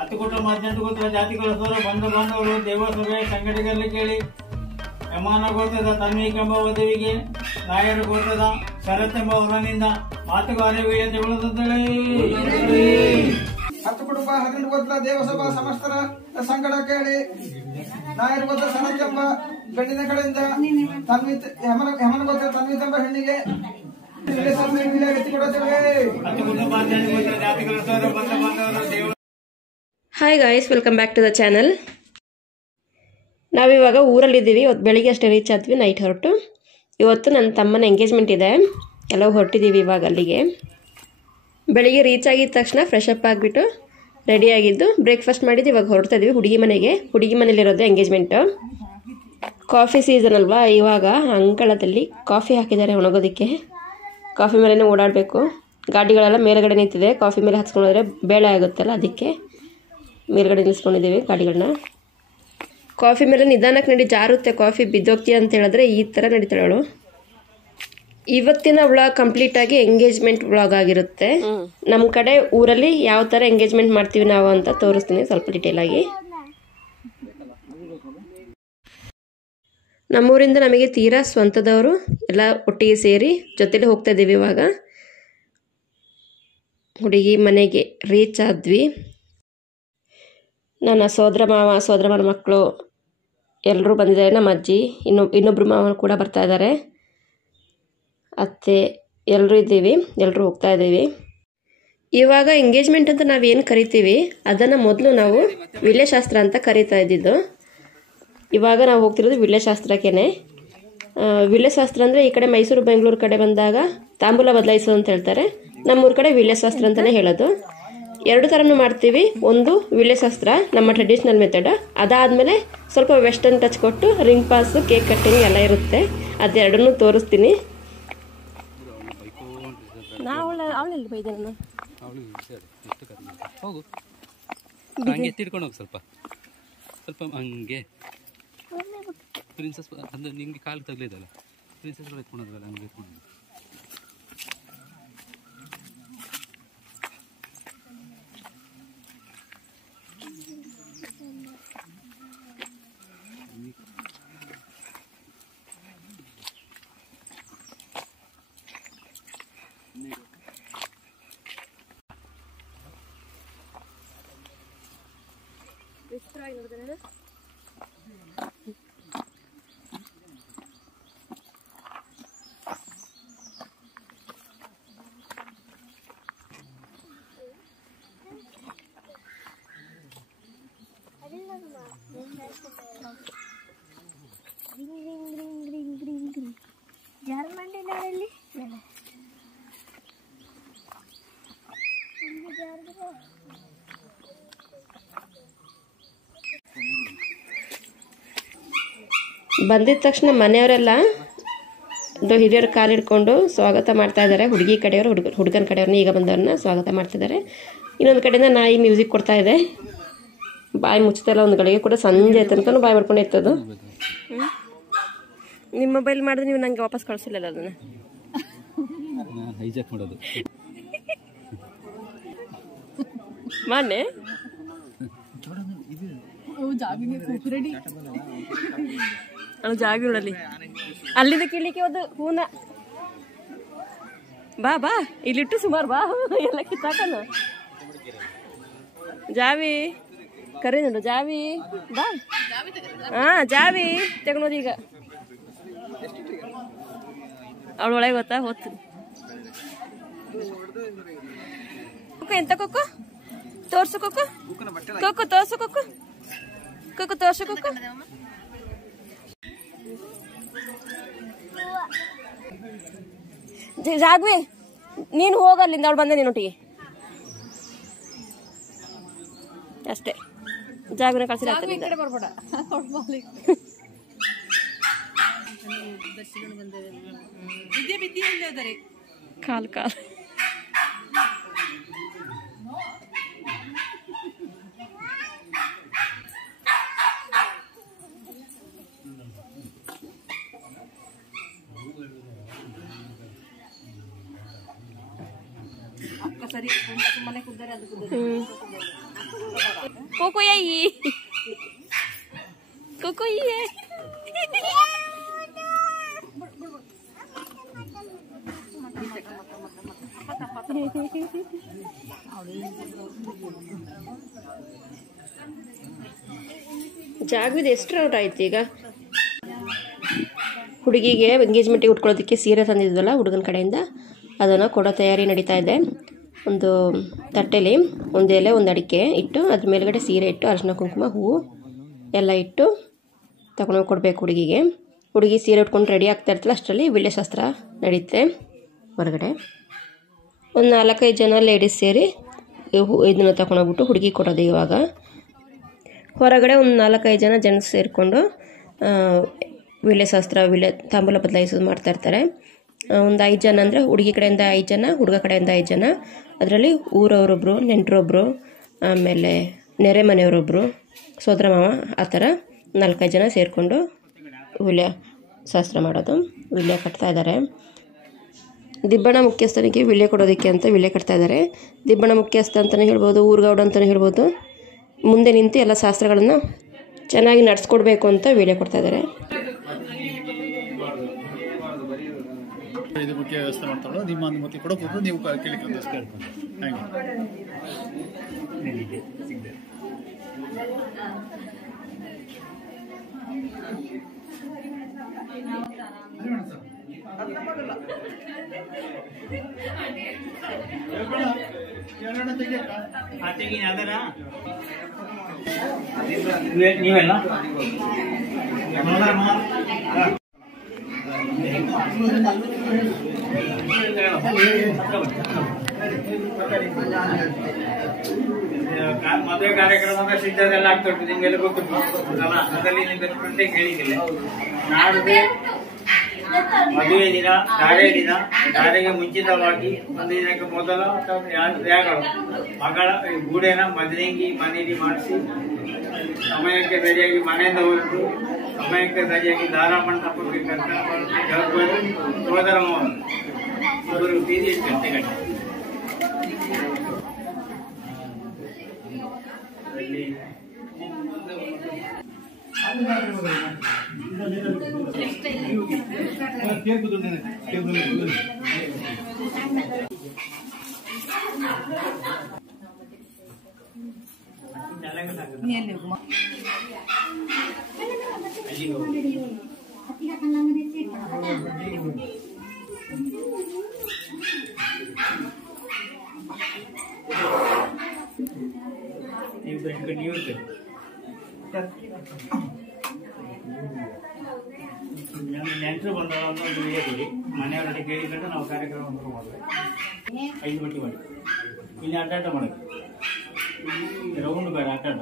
ಅತ್ತುಕುಟ ಮಧ್ಯಂತಗೋತ್ರ ಜಾತಿಗಳ ಸೋರ ಬಂಧು ಬಾಂಧವರು ದೇವಸಭೆ ಸಂಘಟಕರಲ್ಲಿ ಕೇಳಿ ಯಮಾನ ಗೋತ್ರದ ತನ್ಮೀಕೆಂಬ ವಧುವಿಗೆ ನಾಯರ ಗೋತ್ರದ ಶರತ್ ಎಂಬ ಹೊರನಿಂದ ಮಾತುಗಾರ ವೀಳ್ಯ ತೆಗೊಳ್ಳುತ್ತದೆ. ಹತ್ತು ಕುಟುಂಬ 12 ಗೋತ್ರ ದೇವಸಭಾ ಸಮಸ್ತರ ಸಂಗಡ ಕೇಳಿ ನಾಯರ ಗೋತ್ರ ಶರತ್ ಎಂಬ ಗಂಡಿನ ಕಡೆಯಿಂದ ಯಮನ ಗೋತ್ರ ತನ್ವಿತ್ ಎಂಬ ಹೆಣ್ಣಿಗೆ hi guys, welcome back to the channel. ನಾವಿವಾಗ ಊರಲ್ಲಿದ್ದೀವಿ. ಇವತ್ತು ಬೆಳಿಗ್ಗೆ ಅಷ್ಟೇ ರೀಚ್ ಆದ್ವಿ, ನೈಟ್ ಹೊರಟು. ಇವತ್ತು ನನ್ನ ತಮ್ಮನ ಎಂಗೇಜ್ಮೆಂಟ್ ಇದೆ, ಎಲ್ಲ ಹೊರಟಿದ್ದೀವಿ ಇವಾಗ ಅಲ್ಲಿಗೆ. ಬೆಳಿಗ್ಗೆ ರೀಚ್ ಆಗಿದ ತಕ್ಷಣ ಫ್ರೆಶ್ ಅಪ್ ಆಗಿಬಿಟ್ಟು ರೆಡಿಯಾಗಿದ್ದು ಬ್ರೇಕ್ಫಾಸ್ಟ್ ಮಾಡಿದ್ದು ಇವಾಗ ಹೊರಡ್ತಾ ಇದ್ದೀವಿ ಹುಡುಗಿ ಮನೆಗೆ. ಹುಡುಗಿ ಮನೇಲಿರೋದು ಎಂಗೇಜ್ಮೆಂಟು. ಕಾಫಿ ಸೀಸನ್ ಅಲ್ವಾ, ಇವಾಗ ಅಂಗಳದಲ್ಲಿ ಕಾಫಿ ಹಾಕಿದ್ದಾರೆ ಒಣಗೋದಕ್ಕೆ. ಕಾಫಿ ಮೇಲೇ ಓಡಾಡಬೇಕು. ಗಾಡಿಗಳೆಲ್ಲ ಮೇಲ್ಗಡೆ ನಿಂತಿದೆ. ಕಾಫಿ ಮೇಲೆ ಹಚ್ಕೊಂಡ್ರೆ ಬೇಳೆ ಆಗುತ್ತಲ್ಲ, ಅದಕ್ಕೆ ಮೇಲ್ಗಡೆ ನಿಲ್ಸ್ಕೊಂಡಿದ್ದೀವಿ ಗಾಡಿಗಳನ್ನ. ಕಾಫಿ ಮೇಲೆ ನಿಧಾನಕ್ಕೆ ನಡಿ, ಜಾರುತ್ತೆ ಕಾಫಿ, ಬಿದ್ದೋಗ್ತೀಯ ಅಂತ ಹೇಳಿದ್ರೆ ಈ ಥರ ನಡೀತಾಳೆ ಅವಳು. ಇವತ್ತಿನ ವ್ಲಾಗ್ ಕಂಪ್ಲೀಟ್ ಆಗಿ ಎಂಗೇಜ್ಮೆಂಟ್ ವ್ಲಾಗ್ ಆಗಿರುತ್ತೆ. ನಮ್ಮ ಕಡೆ ಊರಲ್ಲಿ ಯಾವ ಥರ ಎಂಗೇಜ್ಮೆಂಟ್ ಮಾಡ್ತೀವಿ ನಾವು ಅಂತ ತೋರಿಸ್ತೀನಿ ಸ್ವಲ್ಪ ಡೀಟೇಲ್ ಆಗಿ. ನಮ್ಮೂರಿಂದ ನಮಗೆ ತೀರಾ ಸ್ವಂತದವರು ಎಲ್ಲ ಒಟ್ಟಿಗೆ ಸೇರಿ ಜೊತೆಲಿ ಹೋಗ್ತಾ ಇದ್ದೀವಿ. ಇವಾಗ ಹುಡುಗಿ ಮನೆಗೆ ರೀಚ್ ಆದ್ವಿ. ನನ್ನ ಸೋದರ ಮಾವನ ಮಕ್ಕಳು ಎಲ್ಲರೂ ಬಂದಿದ್ದಾರೆ. ನಮ್ಮ ಅಜ್ಜಿ, ಇನ್ನೊಬ್ಬರು ಮಾವನು ಕೂಡ ಬರ್ತಾ ಇದ್ದಾರೆ, ಅತ್ತೆ, ಎಲ್ಲರೂ ಇದ್ದೀವಿ. ಎಲ್ಲರೂ ಹೋಗ್ತಾ ಇದ್ದೀವಿ. ಇವಾಗ ಎಂಗೇಜ್ಮೆಂಟ್ ಅಂತ ನಾವೇನು ಕರಿತೀವಿ ಅದನ್ನು ಮೊದಲು ನಾವು ವಿಳ್ಯಶಾಸ್ತ್ರ ಅಂತ ಕರಿತಾ ಇದ್ದಿದ್ದು. ಇವಾಗ ನಾವು ಹೋಗ್ತಿರೋದು ವಿಳ್ಯಶಾಸ್ತ್ರಕ್ಕೇನೆ. ವಿಳ್ಯಶಾಸ್ತ್ರ ಅಂದರೆ ಈ ಕಡೆ ಮೈಸೂರು ಬೆಂಗಳೂರು ಕಡೆ ಬಂದಾಗ ತಾಂಬೂಲ ಬದಲಾಯಿಸೋದು ಅಂತ ಹೇಳ್ತಾರೆ. ನಮ್ಮೂರ ಕಡೆ ವಿಳ್ಯಶಾಸ್ತ್ರ ಅಂತಲೇ ಹೇಳೋದು. 2 ಥರನೂ ಮಾಡ್ತೀವಿ. ಒಂದು ವಿಳ್ಯಶಾಸ್ತ್ರ ನಮ್ಮ ಟ್ರೆಡಿಷ್ನಲ್ ಮೆಥಡ್, ಅದಾದಮೇಲೆ ಸ್ವಲ್ಪ ವೆಸ್ಟರ್ನ್ ಟಚ್ ಕೊಟ್ಟು ರಿಂಗ್ ಪಾಸು, ಕೇಕ್ ಕಟ್ಟಿಂಗ್ ಎಲ್ಲ ಇರುತ್ತೆ. ಅದೆರಡನ್ನೂ ತೋರಿಸ್ತೀನಿ. ಅವಳೆಲ್ಲಿ ಬೈದೆ ನಾನು ಸ್ವಲ್ಪ ಸ್ವಲ್ಪ ಹಂಗೆ ಪ್ರಿನ್ಸಸ್ ಅಂದ್ರೆ ನಿಂಗೆ ಕಾಲು ತಗಲಿದಲ್ಲ, ಪ್ರಿನ್ಸಸ್ ಎತ್ಕೊಂಡಲ್ಲ ಹಂಗೆ ಎತ್ಕೊಂಡು. ಬಂದಿದ ತಕ್ಷಣ ಮನೆಯವರೆಲ್ಲ ಹಿರಿಯರ ಕಾಲು ಹಿಡ್ಕೊಂಡು ಸ್ವಾಗತ ಮಾಡ್ತಾ ಇದ್ದಾರೆ. ಹುಡುಗಿ ಕಡೆಯವರು ಹುಡುಗನ ಕಡೆಯವ್ರನ್ನ ಈಗ ಬಂದವ್ರನ್ನ ಸ್ವಾಗತ ಮಾಡ್ತಿದ್ದಾರೆ. ಇನ್ನೊಂದು ಕಡೆಯಿಂದ ನಾಯಿ ಮ್ಯೂಸಿಕ್ ಕೊಡ್ತಾ ಇದೆ. ಬಾಯಿ ಮುಚ್ಚುತ್ತಲ್ಲ, ಒಂದು ಗಳಿಗೆ ಕೂಡ ಸಂಜೆ ತನಕ ಬಾಯಿ ಮಾಡ್ಕೊಂಡು ಇರ್ತದು. ನಿಮ್ಮ ಮೊಬೈಲ್ ಮಾಡಿದ್ರೆ ನೀವು ನಂಗೆ ವಾಪಸ್ ಕಳಿಸಿಲ್ಲ ಅದನ್ನ. ಹೈಜಾಕ್ ಮಾಡೋದು ಮಾನೆ ಜಾಗಿಗಳಲ್ಲಿ ಅಲ್ಲಿಂದ ಕೀಳಿಕೆ ಒಂದು ಹೂನ ಬಾ ಬಾ ಇಲ್ಲಿಟ್ಟು ಸುಮಾರು ಬಾ ಎಲ್ಲ ಕಿತ್ತಾಕನ. ಜಾವಿ ಕರೆ ನೋಡು, ಜಾವಿ ಬಾ. ಹಾ, ಜಾವಿ ತಗೊಳೋದು ಈಗ. ಅವಳ ಒಳಗೆ ಗೊತ್ತಾ ಹೊತ್ತು ಎಂತ ಕೊಕ್ಕು ತೋರ್ಸು, ಕೊಕ್ಕು ಕೊಕ್ಕು ತೋರ್ಸು, ಕೊಕ್ಕು ಕೊಕ್ಕು ತೋರ್ಸು, ಕೊಕ್ಕು. ಜಾಗ್ವಿ ನೀನು ಹೋಗಲ್ಲಿಂದ, ಅವಳು ಬಂದೆ ನೀನೊಟ್ಟಿಗೆ ಅಷ್ಟೇ. ಜಾಗ್ವಿನ ಕಳ್ಸಿಲ್ಲ ಕಾಲ್ ಕಾಲ್. ಜಾಗವಿದೆ. ಎಷ್ಟು ರೌಟ್ ಆಯ್ತು ಈಗ? ಹುಡುಗಿಗೆ ಎಂಗೇಜ್ಮೆಂಟಿಗೆ ಉಟ್ಕೊಳ್ಳೋದಕ್ಕೆ ಸೀರೆ ತಂದಿದ್ವಲ್ಲ ಹುಡುಗನ ಕಡೆಯಿಂದ, ಅದನ್ನು ಕೊಡೋ ತಯಾರಿ ನಡೀತಾ ಇದೆ. ಒಂದು ತಟ್ಟೆಲಿ ಒಂದು ಎಲೆ ಒಂದು ಅಡಿಕೆ ಇಟ್ಟು ಅದ್ರ ಮೇಲ್ಗಡೆ ಸೀರೆ ಇಟ್ಟು ಅರಿಶಿನ ಕುಂಕುಮ ಹೂವು ಎಲ್ಲ ಇಟ್ಟು ತಗೊಂಡೋಗಿ ಕೊಡಬೇಕು ಹುಡುಗಿಗೆ. ಹುಡುಗಿ ಸೀರೆ ಉಟ್ಕೊಂಡು ರೆಡಿ ಆಗ್ತಾ ಇರ್ತಲ್ಲ, ಅಷ್ಟರಲ್ಲಿ ವಿಳ್ಯಶಾಸ್ತ್ರ ನಡೀತೆ ಹೊರಗಡೆ. ಒಂದು 4-5 ಜನ ಲೇಡೀಸ್ ಸೇರಿ ಇದನ್ನು ತಗೊಂಡೋಗ್ಬಿಟ್ಟು ಹುಡುಗಿ ಕೊಡೋದು. ಇವಾಗ ಹೊರಗಡೆ ಒಂದು 4-5 ಜನ ಜೆಂಟ್ಸ್ ಸೇರಿಕೊಂಡು ವಿಳ್ಯಶಾಸ್ತ್ರ ತಾಂಬೂಲ ಬದಲಾಯಿಸೋದು ಮಾಡ್ತಾಯಿರ್ತಾರೆ. ಒಂದು 5 ಜನ ಅಂದರೆ ಹುಡುಗಿ ಕಡೆಯಿಂದ 5 ಜನ, ಹುಡುಗ ಕಡೆಯಿಂದ 5 ಜನ. ಅದರಲ್ಲಿ ಊರವರೊಬ್ಬರು, ನೆಂಟರೊಬ್ಬರು, ಆಮೇಲೆ ನೆರೆ ಮನೆಯವರೊಬ್ಬರು, ಸೋದರ ಮಾವ, ಆ ಥರ 4-5 ಜನ ಸೇರಿಕೊಂಡು ವಿಳ್ಯ ಶಾಸ್ತ್ರ ಮಾಡೋದು. ವಿಳ್ಯ ಕಟ್ತಾ ಇದ್ದಾರೆ. ದಿಬ್ಬಣ ಮುಖ್ಯಸ್ಥನಿಗೆ ವಿಳ್ಯ ಕೊಡೋದಕ್ಕೆ ಅಂತ ವಿಳ್ಯ ಕಟ್ತಾ ಇದ್ದಾರೆ. ದಿಬ್ಬಣ ಮುಖ್ಯಸ್ಥ ಅಂತಲೇ ಹೇಳ್ಬೋದು, ಊರ್ಗೌಡ ಅಂತಲೇ ಹೇಳ್ಬೋದು. ಮುಂದೆ ನಿಂತು ಎಲ್ಲ ಶಾಸ್ತ್ರಗಳನ್ನು ಚೆನ್ನಾಗಿ ನಡೆಸ್ಕೊಡ್ಬೇಕು ಅಂತ ವಿಳ್ಯ ಕೊಡ್ತಾ ಇದ್ದಾರೆ. ಇದು ಮುಖ್ಯ ವ್ಯವಸ್ಥೆ ಮಾಡ್ತಾರೋ ನಿಮ್ಮ ಅನುಮತಿ ಕೊಡಬಹುದು, ನೀವು ಕೇಳಿಕೊಂಡು ಅಷ್ಟೇ ಹೇಳ್ಕೊಂಡು ಹಾಗೆ ನೀವೆಲ್ಲ ಮದುವೆ ಕಾರ್ಯಕ್ರಮದ ಸಿದ್ಧತೆ ಎಲ್ಲ ಆಗ್ತುಂಟು, ನಿಮ್ಗೆಲ್ಲ ಗೊತ್ತುಂಟು ಅಲ್ಲ? ಅದರಲ್ಲಿ ನಿಮ್ಗೆ ಪ್ರತ್ಯೇಕ ಹೇಳಿದಿಲ್ಲ. ನಾಡಿದ್ದು ಮದುವೆ ದಿನ, ಧಾರೆ ದಿನ, ಧಾರೆಗೆ ಮುಂಚಿತವಾಗಿ ಒಂದು ದಿನಕ್ಕೆ ಮೊದಲ ಯಾಗಳು ಮಗಳ ಗೂಡೆನ ಮದರಂಗಿ ಮನೆಯಲ್ಲಿ ಮಾಡಿಸಿ ಸಮಯಕ್ಕೆ ಸರಿಯಾಗಿ ಮನೆಯಿಂದ ಹೊರಟು ಸಮಯಕ್ಕೆ ಸರಿಯಾಗಿ ದಾರ ಮಂಟಪಬೇಕಂತ ಜವಾಬ್ದಾರಿ ಸೋದರ ಮಾವ ಇವರು ಬೀದಿ ಗಂಟೆಗಟ್ಟೆ ನೆಂಟರು ಬಂದವರು ಒಂದು ಹೇಳಿರಿ, ಮನೆಯವರೊಟ್ಟಿಗೆ ಕೇಳಿಕೊಂಡು ನಾವು ಕಾರ್ಯಕ್ರಮ ಮಾಡ್ಬೇಕು. 5 ಬಟ್ಟಿ ಮಾಡಿ ಇಲ್ಲಿ ಆಟಾಟ ಮಾಡೋದು, ರೌಂಡ್ ಬೇಡ ಆಟಾಟ.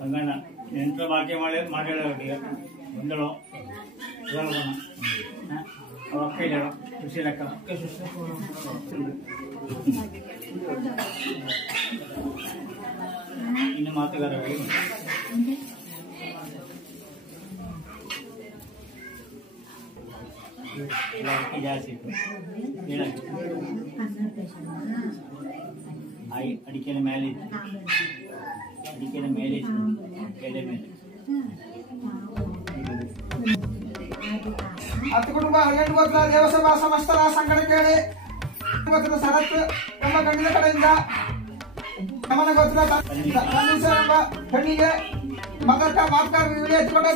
ಹಂಗಣ್ಣ ನೆಂಟರ ಭಾಗ್ಯ ಮಾಡಿರೋರಿಗೆ ಒಂದಳು ಅಕ್ಕ ಇಲ್ಲ ಖುಷಿ ಲೆಕ್ಕ ಇನ್ನು ಮಾತುಗಾರರಿಗೆ ಜಾಸ್ತಿ ಇತ್ತು ಹೇಳಕ್ಕೆ ಅಡಿಕೆನ ಮೇಲೆ ಇತ್ತು, ಅಡಿಕೆನ ಮೇಲೆ ಇತ್ತು, ಎಲೆ ಮೇಲೆ ಹತ್ತು ಕುಟುಂಬ 12 ಗೋತ್ರ ದೇವಸಭಾ ಸಮಸ್ತರ ಸಂಘಟ ಕೇಳಿ ಗೋತ್ರದ ಶರತ್ ಎಂಬ ಗಂಡಿನ ಕಡೆಯಿಂದ ಯಮನ ಗೋತ್ರ ಎಂಬ ಹೆಣ್ಣಿಗೆ ಮಗಕ್ಕ ಮಾತ್ಕಾರ ವಿಳಿ ಎತ್ಕೊಂಡೇ.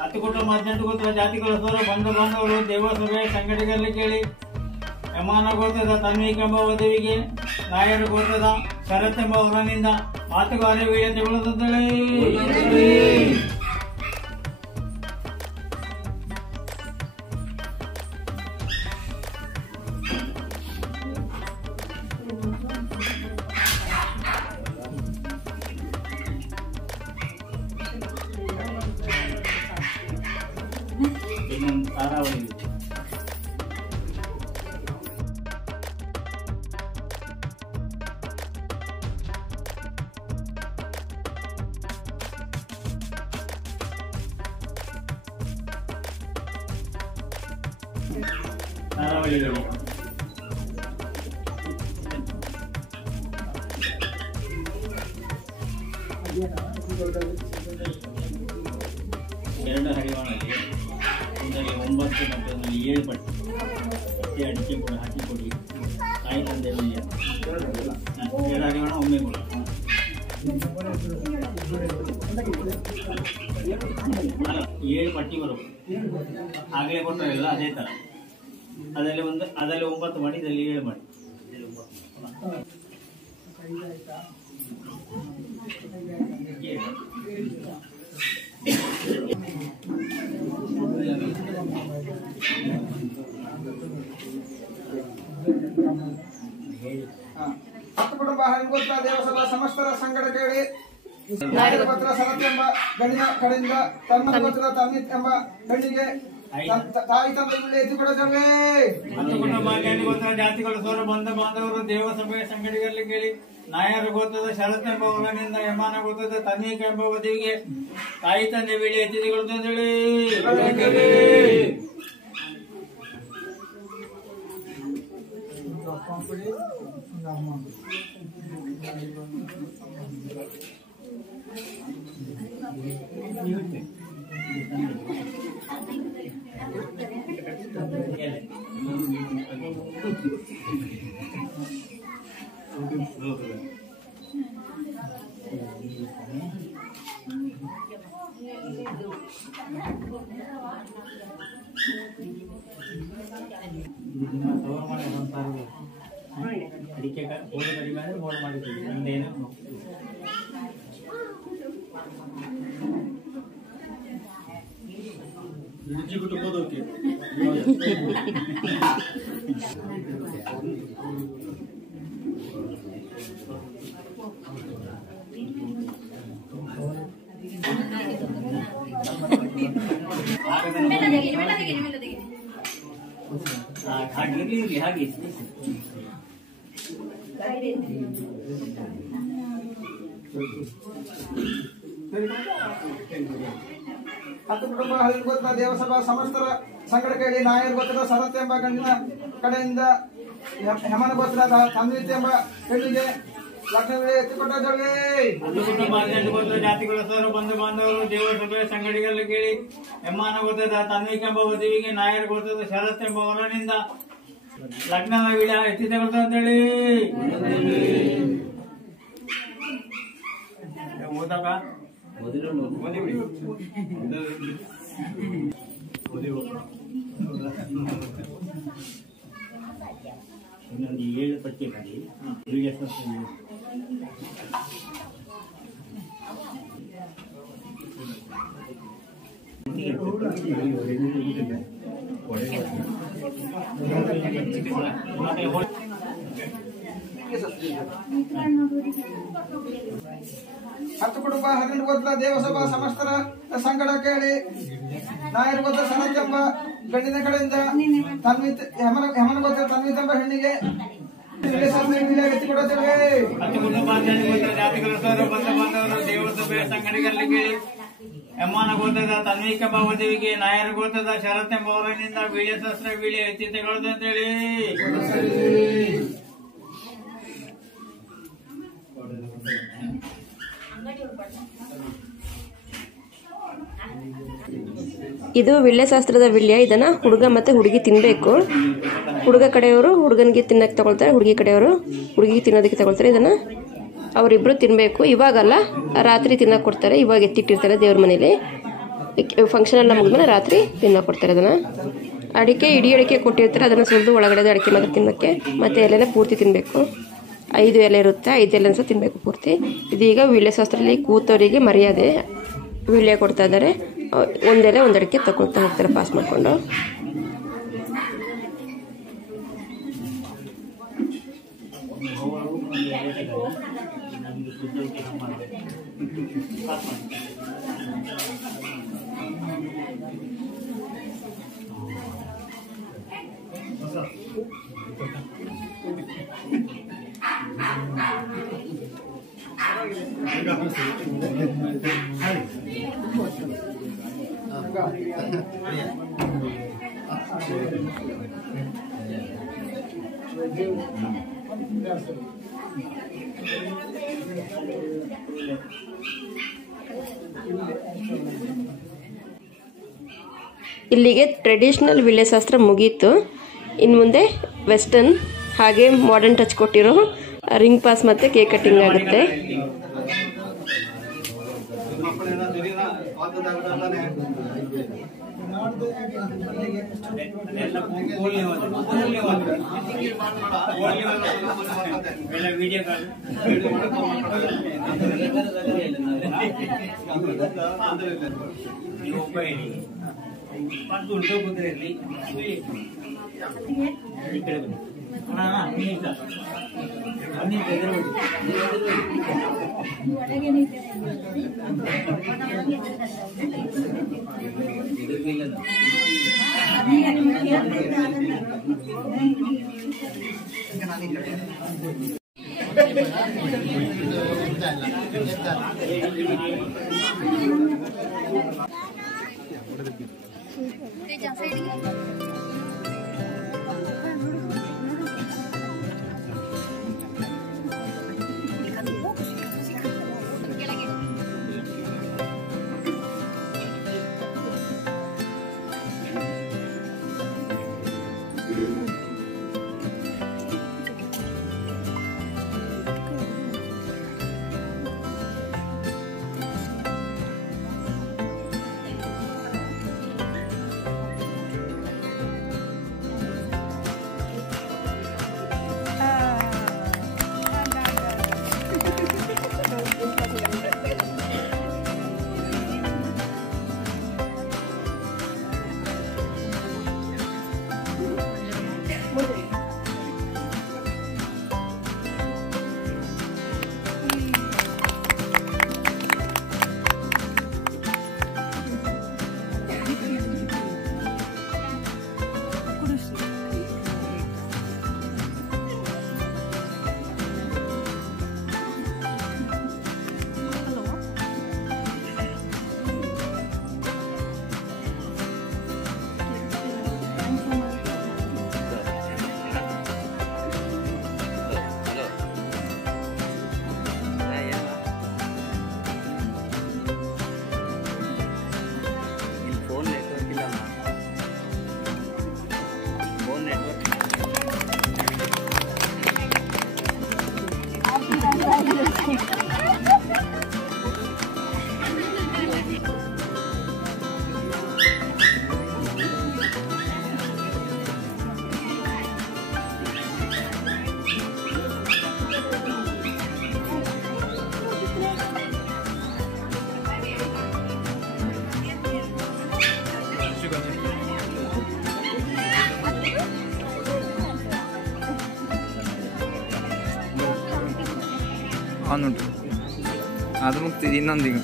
10 ಕುಟುಂಬ 18 ಗೋತ್ರ ಜಾತಿಗಳ ಸೋರ ಬಂಧು ಬಾಂಧವರು ದೇವಸಭೆ ಸಂಘಟನೆಯಲ್ಲಿ ಕೇಳಿ ಯಮಾನ ಗೋತ್ರದ ತನ್ವಿಕೆಂಬ ವಧುವಿಗೆ ನಾಯರ ಗೋತ್ರದ ಶರತ್ ಎಂಬ ಹೊರನಿಂದ ಮಾತುಗಾರ ವಿಳಿ ತೆಗೊಳ್ಳುತ್ತಿದ್ದಳೆ. ತಾರಾವಳಿ ಎರಡು ಹರಿವಾಣಲ್ಲಿ ಒಂದರಲ್ಲಿ 9 ಮತ್ತು ಒಂದರಲ್ಲಿ 7 ಪಟ್ಟಿ ಮತ್ತೆ ಅಡಿಕೆ ಕೂಡ ಹಾಕಿ ಕೊಡಿ. ತಾಯಿ ತಂದೆ ಬಳಿಯ 2 ಹರಿವಾಣ ಒಮ್ಮೆ ಕೊಡಿ. 7 ಪಟ್ಟಿ ಬರಬೇಕು. ಆಗಲೇ ಕೊಟ್ಟರೆಲ್ಲ ಅದೇ ಥರ. ಅದರಲ್ಲಿ 9 ಮಾಡಿ, ಇದರಲ್ಲಿ 7 ಮಾಡಿ. ಹತ್ತು ಕುಟುಂಬ ಹರಿಗೋತ್ರ ದೇವಸಭಾ ಸಮಸ್ತರ ಸಂಗಡ ಕೇಳಿ ನಾಯಕ ಪತ್ರ ಸರತ್ ಎಂಬ ಗಂಡಿನ ಕಡೆಯಿಂದ ತಮ್ಮ ಗೋತ್ರ ತನ್ನಿತ್ ಎಂಬ ಹೆಣ್ಣಿಗೆ ತಾಯಿ ತಂದೆ ಎತ್ತಿಕೊಡೋದವೇ. ಹತ್ತು ಕುಟುಂಬ ಗೋತ್ರ ಜಾತಿಗಳ ಸೋರ ಬಂಧ ಬಾಂಧವರು ದೇವಸಭೆಯ ಸಂಗಡಿಗರಲ್ಲಿ ಕೇಳಿ ನಾಯರ ಗೋತ್ರದ ಶರತ್ ಎಂಬ ಹೊಲನಿಂದ ಯಮಾನ ಗೋತ್ರದ ತನ್ನಿಕ ಎಂಬ ವಧುವಿಗೆ ತಾಯಿ ತಂದೆ ವೇಳೆ ಎತ್ತಿಕೊಳ್ಳುತ್ತದೆ. ಅಡಿಕೆ ಬೋರ್ಡ್ ಕಡಿಮೆ ಆದರೆ ಬೋರ್ಡ್ ಮಾಡಿದ್ದೀವಿ. ಒಂದೇನು ಮುಜ್ಜಿ ಕುಟುಂಬದೋಕೆ ಹಾಗಿರ್ಲಿ ಹಾಗೆ ಹತ್ತು ಕುಟುಂಬ ಹರಿಗೋತ್ರ ದೇವಸಭಾ ಸಮಸ್ತರ ಸಂಗಡ ಕೇಳಿ ನಾಯರ್ ಗೋತ್ರದ ಸರತ್ ಎಂಬ ಗಂಡಿನ ಕಡೆಯಿಂದ ಹೆಮನ ಗೋತ್ರದ ತನ್ವಿತ್ ಎಂಬ ಹೆಣ್ಣಿಗೆ ಲಗ್ನ ವೇಳೆ ಎತ್ತಿಕೊಟ್ಟದವೇ. ಹತ್ತು ಕುಟುಂಬ 18 ಗೋತ್ರ ಜಾತಿಗಳ ಸೋರ ಬಂಧು ಬಾಂಧವರು ದೇವಸಭೆಯ ಸಂಗಡಿಗರಲ್ಲಿ ಕೇಳಿ ಯಮಾನ ಗೋತ್ರದ ತನ್ವಿಕ್ ಎಂಬ ವಧುವಿಗೆ ನಾಯರ್ ಗೋತ್ರದ ಶರತ್ ಎಂಬ ಹೊಲನಿಂದ ಲಗ್ನದ ವೇಳೆ ಎತ್ತಿಕೊಳ್ಳುತ್ತೇಳಿ. ಓದಾಗ ಓದಿಬಿಡಿ. ಇನ್ನೊಂದು 7 ಪಟ್ಟಿ ಮಾಡಿ ಹತ್ತು ಕುಟುಂಬ 12 ಗೋತ್ರ ದೇವಸಭಾ ಸಮಸ್ತರ ಸಂಗಡ ಕೇಳಿ ನಾಯರ್ ಗೋತ್ರ ಸನತ್ ಎಂಬ ಗಂಡಿನ ಕಡೆಯಿಂದ ತನ್ವಿತ್ ಹೆಮನ ಗೋತ್ರ ತನ್ವಿತ್ ಎಂಬ ಹೆಣ್ಣಿಗೆ ಎತ್ತಿಕೊಡುತ್ತೇವೆ. ಹತ್ತು ಕುಟುಂಬ 18 ಗೋತ್ರ ಜಾತಿಗಳ ಸೋರ ಬಂಧು ಬಾಂಧವರು ದೇವಸಭೆಯ ಸಂಗಡಿಗರಲ್ಲಿ ಕೇಳಿ ಯಮಾನ ಗೋತ್ರದ ತನ್ವಿಕ್ ಎಂಬ ವಧುವಿಗೆ ನಾಯರ್ ಗೋತ್ರದ ಶರತ್ ಎಂಬ ಹೊಲನಿಂದ ವೀಳ್ಯ ಶಸ್ತ್ರ ವೀಳ್ಯ ಎತ್ತಿಕೊಳ್ಳುತ್ತೇಳಿ. ಇದು ವಿಳ್ಯಶಾಸ್ತ್ರದ ವಿಳ್ಯ. ಇದನ್ನು ಹುಡುಗ ಮತ್ತು ಹುಡುಗಿ ತಿನ್ನಬೇಕು. ಹುಡುಗ ಕಡೆಯವರು ಹುಡುಗನಿಗೆ ತಿನ್ನಕ್ಕೆ ತಗೊಳ್ತಾರೆ, ಹುಡುಗಿ ಕಡೆಯವರು ಹುಡುಗಿಗೆ ತಿನ್ನೋದಕ್ಕೆ ತಗೊಳ್ತಾರೆ. ಇದನ್ನು ಅವರಿಬ್ಬರು ತಿನ್ನಬೇಕು. ಇವಾಗಲ್ಲ, ರಾತ್ರಿ ತಿನ್ನಕ್ಕೆ ಕೊಡ್ತಾರೆ. ಇವಾಗ ಎತ್ತಿಟ್ಟಿರ್ತಾರೆ ದೇವ್ರ ಮನೇಲಿ. ಫಂಕ್ಷನ್ ಎಲ್ಲ ಮುಗಿದ್ಮೇಲೆ ರಾತ್ರಿ ತಿನ್ನಕ್ಕೆ ಕೊಡ್ತಾರೆ. ಅದನ್ನು ಇಡೀ ಅಡಿಕೆ ಕೊಟ್ಟಿರ್ತಾರೆ. ಅದನ್ನು ಸುಲಿದು ಒಳಗಡೆ ಅಡಿಕೆ ಮಾತ್ರ ತಿನ್ನೋಕ್ಕೆ. ಮತ್ತು ಎಲೆಲ್ಲ ಪೂರ್ತಿ ತಿನ್ನಬೇಕು. 5 ಎಲೆ ಇರುತ್ತೆ, 5 ಎಲೆ ಸಹ ತಿನ್ನಬೇಕು ಪೂರ್ತಿ. ಇದೀಗ ವಿಳ್ಯಶಾಸ್ತ್ರದಲ್ಲಿ ಕೂತವರಿಗೆ ಮರ್ಯಾದೆ ವಿಳ್ಯ ಕೊಡ್ತಾ ಇದ್ದಾರೆ. ಒಂದೆಲೆ ಒಂದಡಿಕೆ ತಗೊಳ್ತಾ ಹೋಗ್ತಾರೆ ಪಾಸ್ ಮಾಡಿಕೊಂಡು. ಇಲ್ಲಿಗೆ ಟ್ರೆಡಿಷ್ನಲ್ ವಿಳ್ಯಶಾಸ್ತ್ರ ಮುಗೀತು. ಇನ್ನು ಮುಂದೆ ವೆಸ್ಟರ್ನ್ ಹಾಗೆ ಮಾಡರ್ನ್ ಟಚ್ ಕೊಟ್ಟಿರೋ ರಿಂಗ್ ಪಾಸ್ ಮತ್ತು ಕೇಕ್ ಕಟ್ಟಿಂಗ್ ಆಗುತ್ತೆ. ಅವನುಂಟು ಅದು ಮುಗ್ತಿದೆ ಇನ್ನೊಂದೀಗ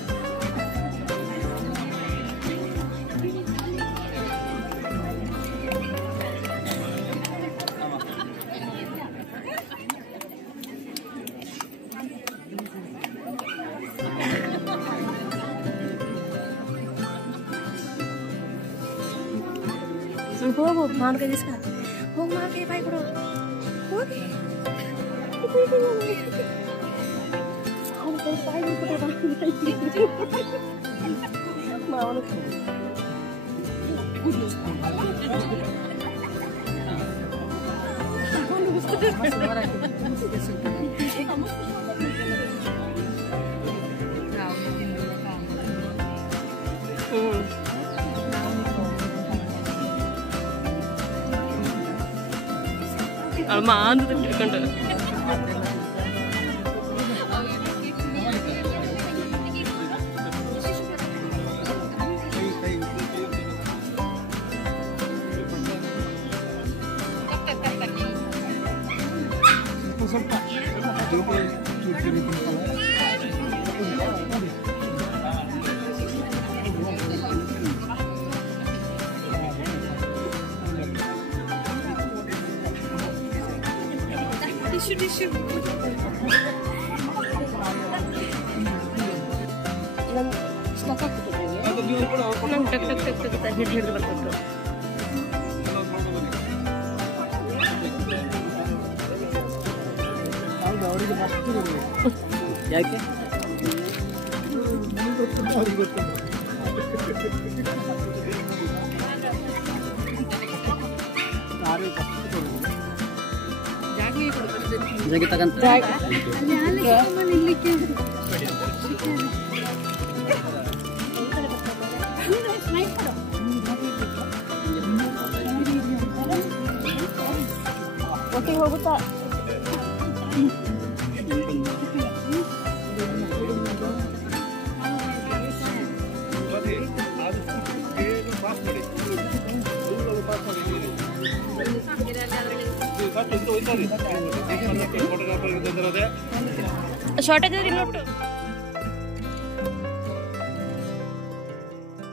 ಹೋಗು ಮಾವಿನಕಾಯಿ ದಿಸ್ಕ ಹೋಗಿ ಮಾವಿನಕಾಯಿ ಬಾಯಿ ಕೊಡು ಹೋಗಿ ಅಮ್ಮ ಅಂತ ತಿಳ್ಕೊಂಡು ಟಿಶ್ಯೂ ಸ್ಟಾಕ್ ಆಗ್ತದೆ ನಂಗೆ ಟಕ್ ಟಕ್ ಟಕ್ ಟಕ್ ಹಿಡಿದು ಬರ್ತದೆ ಯಾಕೆ ಜಾಗ ತಗಂತ ಒಟ್ಟಿಗೆ ಹೋಗುತ್ತಾ ಶಾರ್ಟೇಜ್ ನೋಟು